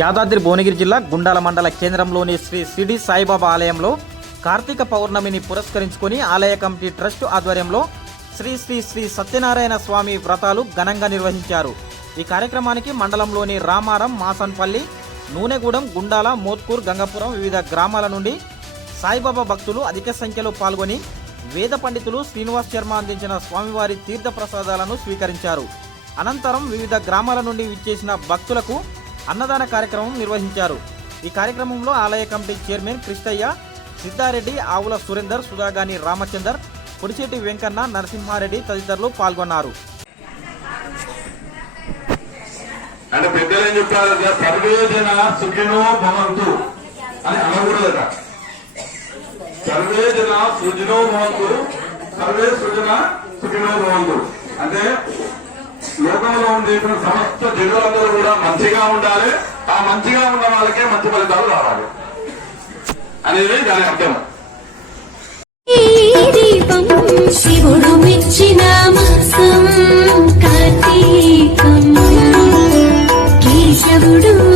యాదాద్రి భువనగిరి జిల్లా గుండాల మండల కేంద్రంలోని శ్రీ సిడి సాయిబాబా ఆలయంలో కార్తీక పౌర్ణమిని పురస్కరించుకొని ఆలయ కమిటీ ట్రస్ట్ ఆధ్వర్యంలో శ్రీ శ్రీ శ్రీ సత్యనారాయణ స్వామి వ్రతాలు ఘనంగా నిర్వహించారు. ఈ కార్యక్రమానికి మండలంలోని రామారం మాసన్పల్లి నూనెగూడెం గుండాల మోత్కూర్ గంగపురం వివిధ గ్రామాల నుండి సాయిబాబా భక్తులు అధిక సంఖ్యలో పాల్గొని వేద పండితులు శ్రీనివాస్ శర్మ అందించిన స్వామివారి తీర్థ ప్రసాదాలను స్వీకరించారు. అనంతరం వివిధ గ్రామాల నుండి విచ్చేసిన భక్తులకు అన్నదాన కార్యక్రమం నిర్వహించారు. ఈ కార్యక్రమంలో ఆలయ కమిటీ చైర్మన్ కృష్ణయ్య సిద్ధారెడ్డి ఆవుల సురేందర్ సుధాగాని రామచందర్ పొడిశెట్టి వెంకన్న నరసింహారెడ్డి తదితరులు పాల్గొన్నారు. అంటే పెద్దలు ఏం సర్వే జన సుఖినో భవంతు. అని అనకూడదట సర్వే జన సుజనో భవంతు. సర్వే సుఖినో భవంతు. అంటే లోకంలో ఉండే సమస్త జనులందరూ కూడా మంచిగా ఉండాలి. ఆ మంచిగా ఉన్న వాళ్ళకే మంచి ఫలితాలు రావాలి. అనేది దాని అర్థం. శివుడు మెచ్చిన మాసం కార్తీకం. కేశవుడు